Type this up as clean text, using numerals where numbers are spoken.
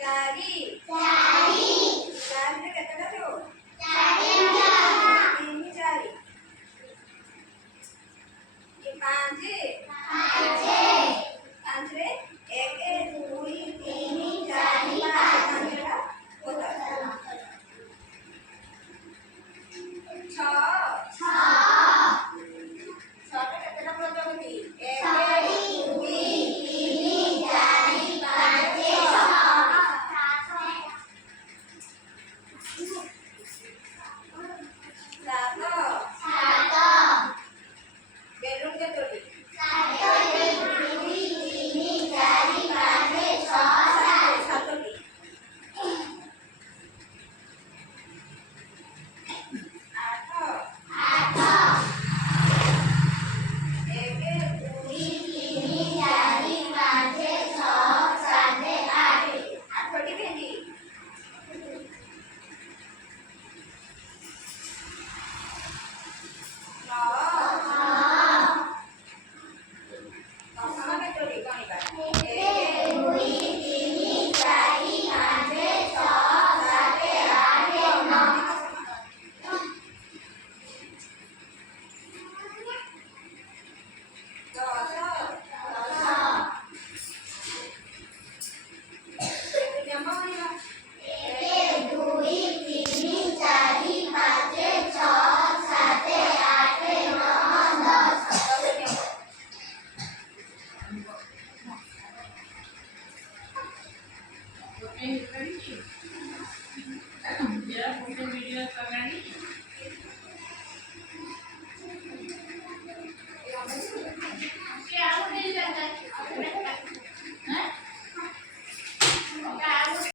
ଚାରି ଚାରିରେ କେତେଟା ଥିବ? ତିନି ଚାରି ପାଞ୍ଚ ପାଞ୍ଚରେ ଏକ ଦୁଇ ତିନି ଚାରି ପାଞ୍ଚଟା ଛଅ ଛଅଟା କେତେଟା ପ୍ରଜାପତି? ଏକ ଦୁଇ ତିନି ଚାରି ପାଞ୍ଚ ଛଅ ସାତ ବେଲୁନ କେତୋଟି? ସାତଟି ଆଠ ଏକ ଦୁଇ ତିନି ଚାରି ପାଞ୍ଚ ଛଅ ସାତ ଆଠ ଆଠଟି ଭେଣ୍ଡି ଦଶମ କେତୋଟି ଗଣିବା? Ya, mungkin video sekarang ini.